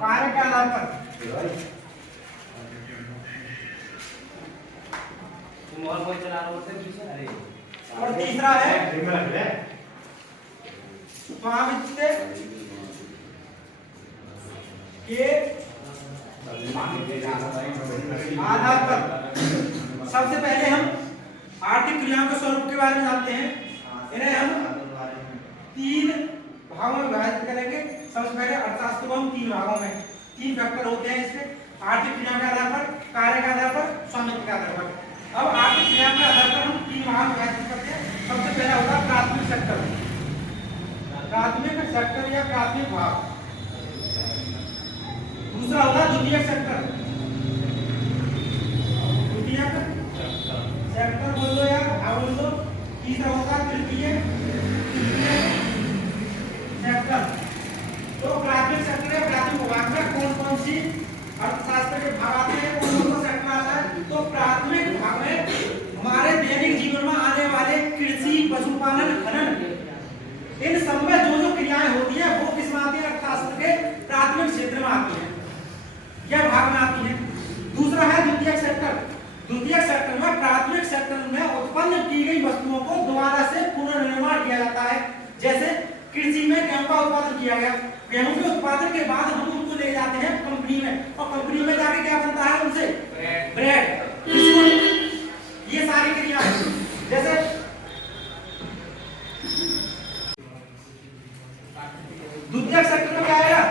कार्य के आधार पर। तुम और कोई चला रहे हो पीछे? अरे और तीसरा है स्वामित्व के आधार पर। सबसे पहले हम आर्थिक क्रियाओं के स्वरूप के बारे में जानते हैं। इन्हें हम 3 भागों में विभाजित करेंगे। सबसे पहले अर्थशास्त्र को हम 3 भागों में, 3 फैक्टर होते हैं इसके, आर्थिक क्रिया के आधार पर, कार्य के आधार पर, स्वामित्व के आधार पर। अब आर्थिक क्रिया के आधार पर हम 3 भागों में विभाजित करते हैं। सबसे पहला होगा प्राथमिक सेक्टर, प्राथमिक सेक्टर या प्राथमिक भाग। दूसरा होगा द्वितीयक सेक्टर, द्वितीयक सेक्टर बोल दो या भाग बोल दो। तीसरा होगा तृतीय सेक्टर। तो प्राथमिक सेक्टर या प्राथमिक भाग में कौन कौन सी अर्थशास्त्र के भाग आते हैं, कौन कौन सा सेक्टर आता है? तो प्राथमिक भाग में हमारे दैनिक जीवन में आने वाले कृषि, पशुपालन, खनन, इन सब में जो जो क्रियाएं होती हैं वो किस में आती है? अर्थशास्त्र के प्राथमिक क्षेत्र में आती है, यह भाग में आती है। दूसरा है द्वितीयक सेक्टर। द्वितीयक सेक्टर में प्राथमिक सेक्टर में उत्पन्न की गई वस्तुओं को दोबारा से पुनर्निर्माण किया जाता है। जैसे कृषि में गेहूं का उत्पादन किया गया, गेहूं के उत्पादन के बाद हम उनको ले जाते हैं कंपनी में, और कंपनी में जाके क्या बनता है उनसे? ब्रेड, बिस्कुट, ये सारी क्रियाएं। जैसे द्वितीयक सेक्टर में क्या आएगा?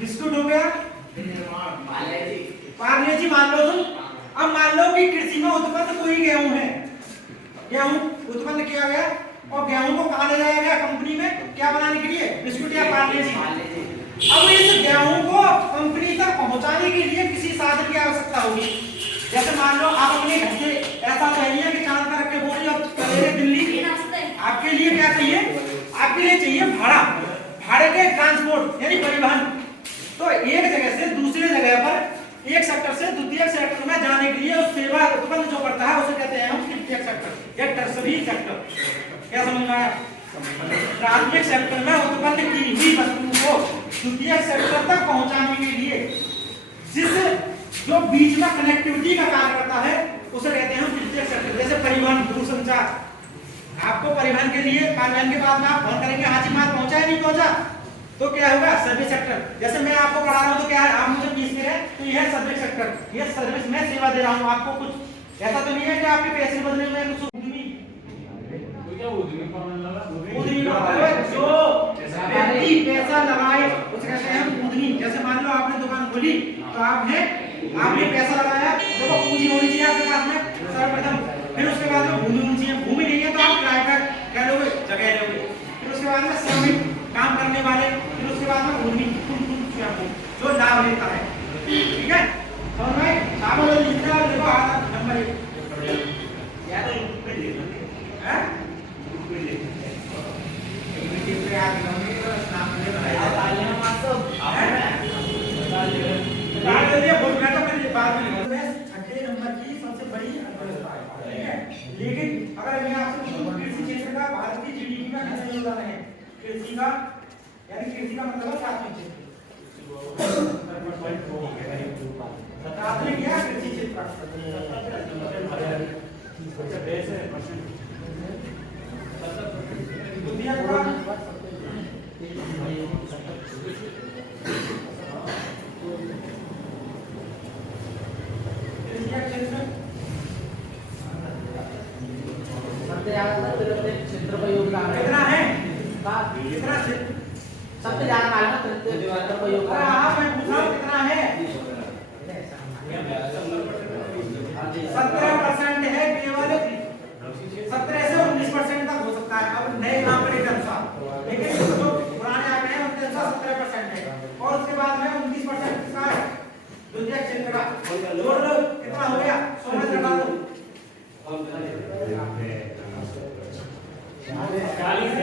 बिस्कुट हो गया, पार्ले जी मान लो तुम। अब मान लो कि कृषि में उत्पन्न कोई गेहूं है, गेहूं उत्पन्न किया गया और गेहूं को कहां ले जाया गया? कंपनी में, क्या बनाने के लिए? बिस्कुट या पार्ले जी। अब इस गेहूं को कंपनी तक पहुंचाने के लिए किसी साधन की आवश्यकता होगी। जैसे मान लो आप अपने घर से ऐसा चाहिए कि चांद पर रख के बोली अब चलेंगे दिल्ली, आपके लिए क्या चाहिए? आपके लिए चाहिए भाड़ा, भाड़े के ट्रांसपोर्ट यानी परिवहन। तो एक जगह से दूसरे जगह पर, एक सेक्टर से द्वितीयक सेक्टर में जाने के लिए उस सेवा उत्पन्न जो करता है उसे कहते हैं हम तृतीयक सेक्टर या टर्सरी सेक्टर। क्या समझ में आया? प्राथमिक सेक्टर में उत्पन्न की हुई वस्तु को द्वितीयक सेक्टर तक पहुंचाने के लिए जिस जो बीच में कनेक्टिविटी का कार्य करता है उसे कहते हैं हम तृतीयक सेक्टर। जैसे परिवहन, दूरसंचार, आपको परिवहन के लिए परिवहन के बाद में आप फोन करेंगे, हाँ जी माल पहुंचा है नहीं पहुंचा, तो क्या होगा? Service sector. जैसे मैं आपको पढ़ा रहा हूँ तो क्या है, आप मुझे फीस दे रहे हैं तो यह है सर्विस सेक्टर, यह सर्विस में सेवा दे रहा हूँ आपको। कुछ ऐसा तो नहीं है कि आपके पैसे बदले हुए हैं। कुछ उद्यमी जो व्यक्ति पैसा लगाए उसे कहते हैं हम उद्यमी। जैसे मान लो आपने दुकान खोली तो आपने पैसा लगाया, देखो पूंजी होनी चाहिए आपके पास में सर्वप्रथम, फिर उसके बाद में भूमि होनी चाहिए। भूमि नहीं है तो आप किराए पर क्या लोगे? जगह लोगे। फिर उसके बाद में श्रमिक, काम करने वाले, फिर उसके बाद में भूमि जो लाभ लेता है। ठीक है, समझ में? आप लोग लिखना और देखो आधा नंबर 1 या तो पे लिख लो हैं, मीटिंग पे आ गए तो नाम ले बनाया तालियां मार दो बता दे दिया। बोल मैं तो फिर बाद में लिखूंगा। छठे नंबर की सबसे बड़ी अर्थव्यवस्था है, ठीक है। लेकिन अगर मैं आपसे पूछूं कृषि क्षेत्र का भारत की जीडीपी में कितना योगदान है? कृषि का यानी कृषि का मतलब है प्राथमिक क्षेत्र, प्राथमिक या कृषि क्षेत्र। क्षेत्र का योगदान कितना है? कितना सबसे ज्यादा मालूम है क्षेत्र का योगदान। हाँ मैं पूछ रहा हूँ कितना है? 17% है केवल। 17 से 19% तक हो सकता है अब नए आंकड़े के अनुसार, लेकिन जो पुराने आंकड़े हैं उनके अनुसार 17% है। और उसके बाद में 29% किसका है? द्वितीयक क्षेत्र का। जोड़ लो कितना हो गया? 16 लगा दो। 40 है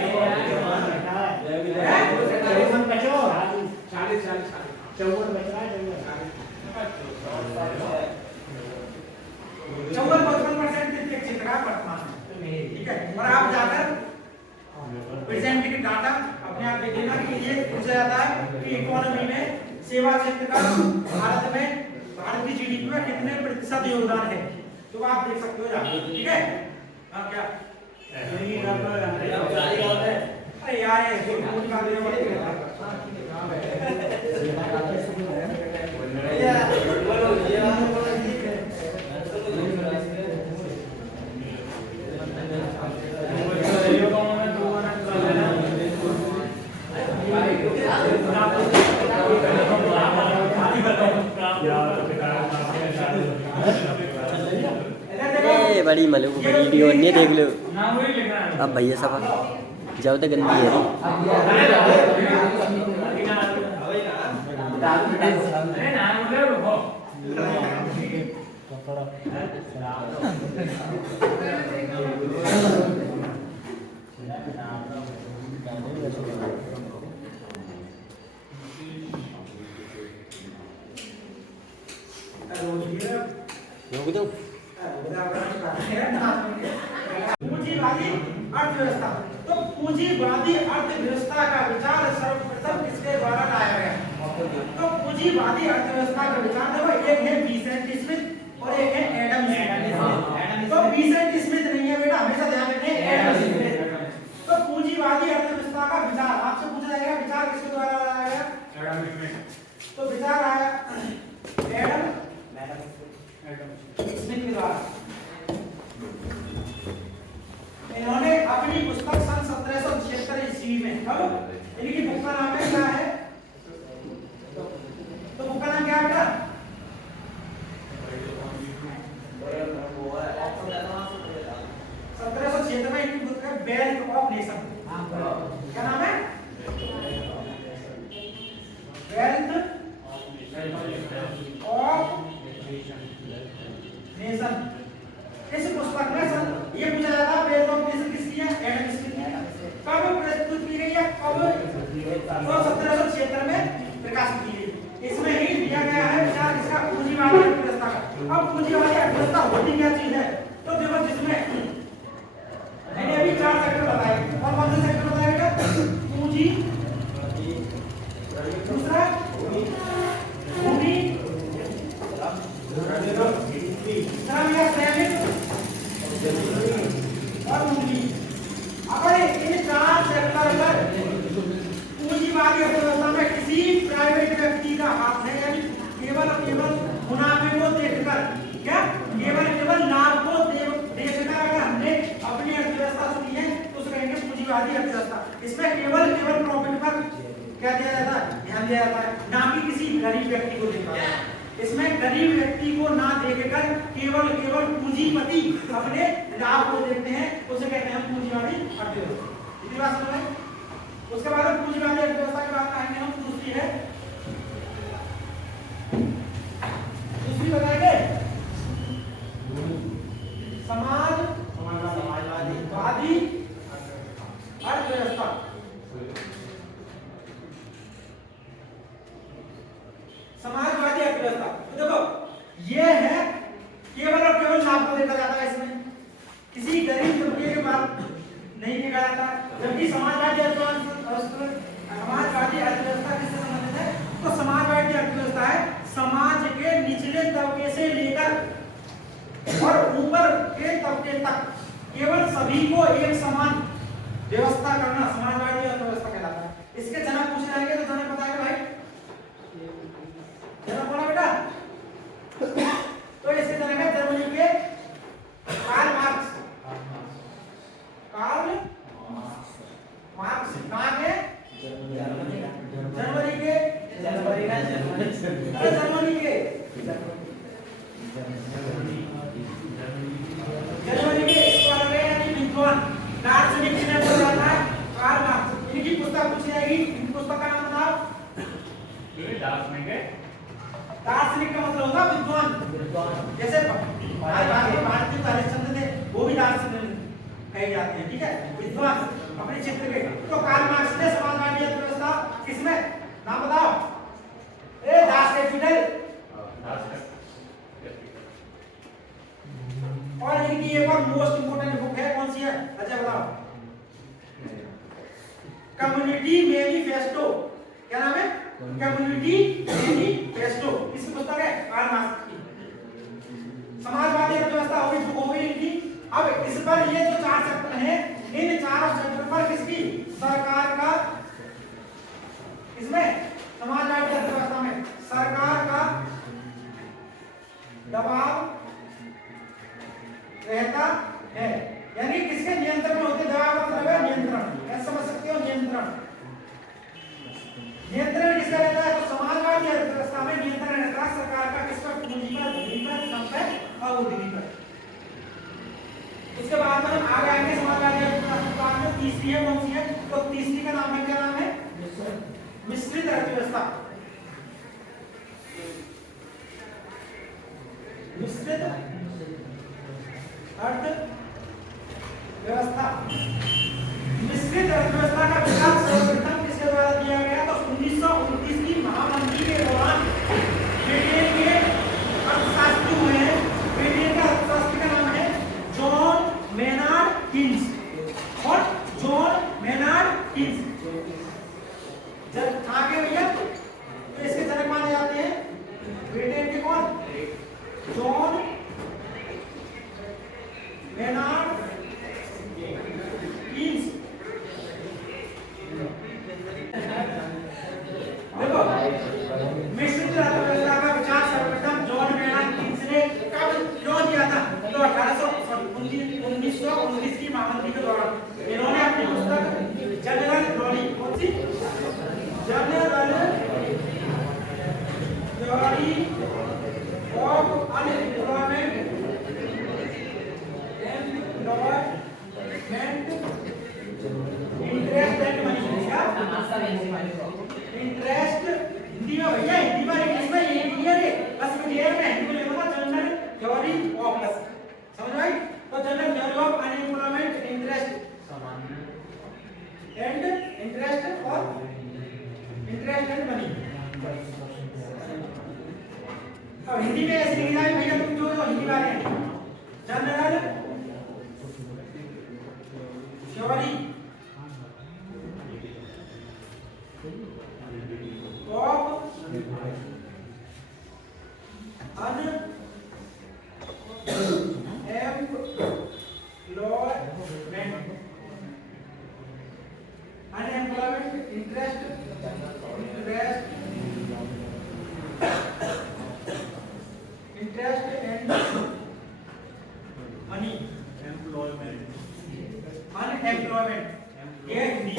ठीक है। और आप जाकर प्रेजेंट की डाटा अपने आप देख लेना कि ये पूछा जाता है कि इकोनॉमी में सेवा क्षेत्र का भारत की जीडीपी में कितने प्रतिशत योगदान है, तो आप देख सकते हो यहाँ, ठीक है। हाँ क्या अरे यार बड़ी मलो वीडियो नहीं देख लो अब भैया सब जाओ तो गंदी है पूंजीवादी अर्थव्यवस्था। तो पूंजीवादी अर्थव्यवस्था का विचार सर्वप्रथम किसके द्वारा लाया गया? तो पूंजीवादी अर्थव्यवस्था का विचार देखो, एक है विसेंट स्मिथ और एक है एडम स्मिथ। तो विसेंट स्मिथ नहीं है बेटा, हमेशा ध्यान रखना, एडम स्मिथ। तो पूंजीवादी अर्थव्यवस्था का विचार आपसे पूछा जाएगा, विचार किसके द्वारा लाया गया? Adam Smith. तो विचार आया एडम स्मिथ के द्वारा। इन्होंने अपनी पुस्तक सन 1776 ईस्वी में, कब? इनकी बुक का नाम क्या है? तो बुक का नाम क्या है बेटा? 1776 में इनकी बुक है वेल्थ ऑफ नेशन। क्या नाम है? Wealth of nation. इस पुस्तक में ये पूछा जाता है वेल्थ ऑफ नेशन किसकी है? एडम स्मिथ की। कब प्रस्तुत की गई है? कब? तो 1776 में प्रकाशित की गई। इसमें ही दिया गया है विचार इसका पूंजीवादी अर्थव्यवस्था का। अब पूंजीवादी अर्थव्यवस्था होती क्या चीज है? तो देखो, जिसमें मैंने अभी 4 सेक्टर बताए, और कौन से सेक्टर बताए बेटा? पूंजी, दूसरा भूमि, श्रम या श्रमिक और पूंजी। अगर इन 4 सेक्टर पर पूंजीवादी अर्थव्यवस्था में किसी प्राइवेट व्यक्ति का हाथ है, यानी केवल मुनाफे को देखकर, क्या केवल लाभ को देखकर अगर हमने अपनी अर्थव्यवस्था चुनी है तो उसे कहेंगे पूंजीवादी अर्थव्यवस्था। इसमें केवल प्रॉफिट पर क्या दिया जाता है? ध्यान दिया जाता है, ना कि किसी गरीब व्यक्ति को देखा जाता है। इसमें गरीब व्यक्ति को ना देखकर केवल पूंजीपति अपने लाभ को देखते हैं, उसे कहते हैं पूंजीवादी अर्थव्यवस्था। इतनी बात समझ में? उसके बाद पूंजीवादी अर्थव्यवस्था की बात करेंगे हम। दूसरी बताएंगे समाजवादी अर्थव्यवस्था। समाजवादी अर्थव्यवस्था तो देखो, ये है केवल और केवल लाभ को देखा जाता है, इसमें किसी गरीब तबके के बात नहीं देखा जाता। जबकि समाजवादी अर्थव्यवस्था किससे संबंधित है? तो समाजवादी अर्थव्यवस्था है समाज के निचले तबके से लेकर और ऊपर के तबके तक केवल सभी को एक समान व्यवस्था करना समाजवादी अर्थव्यवस्था कहलाता है। इसके जनक पूछ जाएंगे तो जनक बताएगा भाई, जनक कौन है बेटा? तो इसके जनक है जर्मनी के कार्ल मार्क्स। कार्ल मार्क्स कहाँ के? जर्मनी के। विद्वान दार्शनिक जिन्हें बोला जाता है कार्ल मार्क्स। इनकी पुस्तक पूछी जाएगी, इनकी पुस्तक का नाम बताओ। दार्शनिक का मतलब होगा विद्वान। जैसे भारतीय हरिश्चंद्र थे, वो भी दार्शनिक कहे जाते हैं, ठीक है, विद्वान अपने क्षेत्र के। तो कार्ल मार्क्स ने समाजवादी अर्थव्यवस्था किसमें? नाम बताओ। Das Kapital. और इनकी एक और मोस्ट इंपोर्टेंट बुक है, कौन सी है? अच्छा बताओ। Community manifesto. क्या नाम है? कम्युनिटी मैनिफेस्टो किसकी पुस्तक है? कार्ल मार्क्स की। समाजवादी अर्थव्यवस्था हो गई इनकी। अब इस पर ये जो 4 चैप्टर हैं, इन चारों चैप्टर पर किसकी? सरकार का, इसमें समाजवादी अर्थव्यवस्था में सरकार का दबाव रहता है। यानी किसके नियंत्रण में होते? दबाव का मतलब है नियंत्रण। ऐसा समझ सकते हो, नियंत्रण। नियंत्रण किसका रहता है? तो समाजवादी अर्थव्यवस्था में नियंत्रण रहता है सरकार का। किस पर? पूंजी पर, भूमि पर, श्रम पर और उद्योग पर। उसके बाद में हम आगे आएंगे समाजवादी अर्थव्यवस्था में तीसरी है, कौन सी है? तो तीसरी का नाम है, क्या नाम है? मिश्रित अर्थव्यवस्था। मिश्रित अर्थव्यवस्था। मिश्रित अर्थव्यवस्था का विकास सर्वप्रथम किसके द्वारा किया गया? तो 1929 की महामंदी के दौरान ब्रिटेन के अर्थशास्त्री हुए हैं। ब्रिटेन का अर्थशास्त्री का नाम है जॉन मेनार्ड कीन्स। और जॉन मेनार्ड कीन्स जब कहाँ के भैया? तो इसके जनक माने जाते हैं ब्रिटेन के कौन? John Maynard Keynes. देखो, मिश्रित अर्थव्यवस्था का विचार सर्वप्रथम जॉन मेनार्ड कीन्स ने कब क्यों दिया था? तो 1919 की महामंदी के दौरान इन्होंने अपनी पुस्तक जनरल थ्योरी, कौन सी? General theory of unemployment interest and money. Interest Hindi में भैया, हिंदी में इंग्लिश में ये रे बस में ये मैं हिंदी में लिखूंगा जनरल थ्योरी ऑफ, बस समझ आई? तो general theory of unemployment interest and interest और इंटरेस्ट एंड मनी। अब हिंदी में ऐसे लिखना है भैया, तुम जो हिंदी वाले हैं, general theory of unemployment interest and money. Unemployment ये हिंदी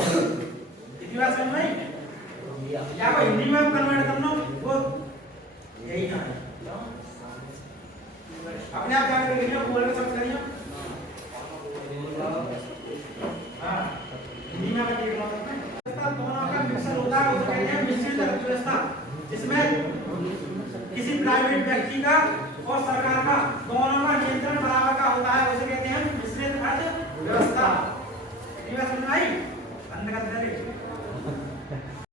इतनी बात समझ में या को हिंदी में कन्वर्ट करना वो यही ना है। अपने आप क्या करेंगे? बोल के सब करिए। हाँ, हिंदी में अगर ये बात है दोनों का मिक्सर होता है, उसको कहते हैं मिश्रित अर्थव्यवस्था, जिसमें किसी प्राइवेट व्यक्ति का और सरकार का दोनों का नियंत्रण बराबर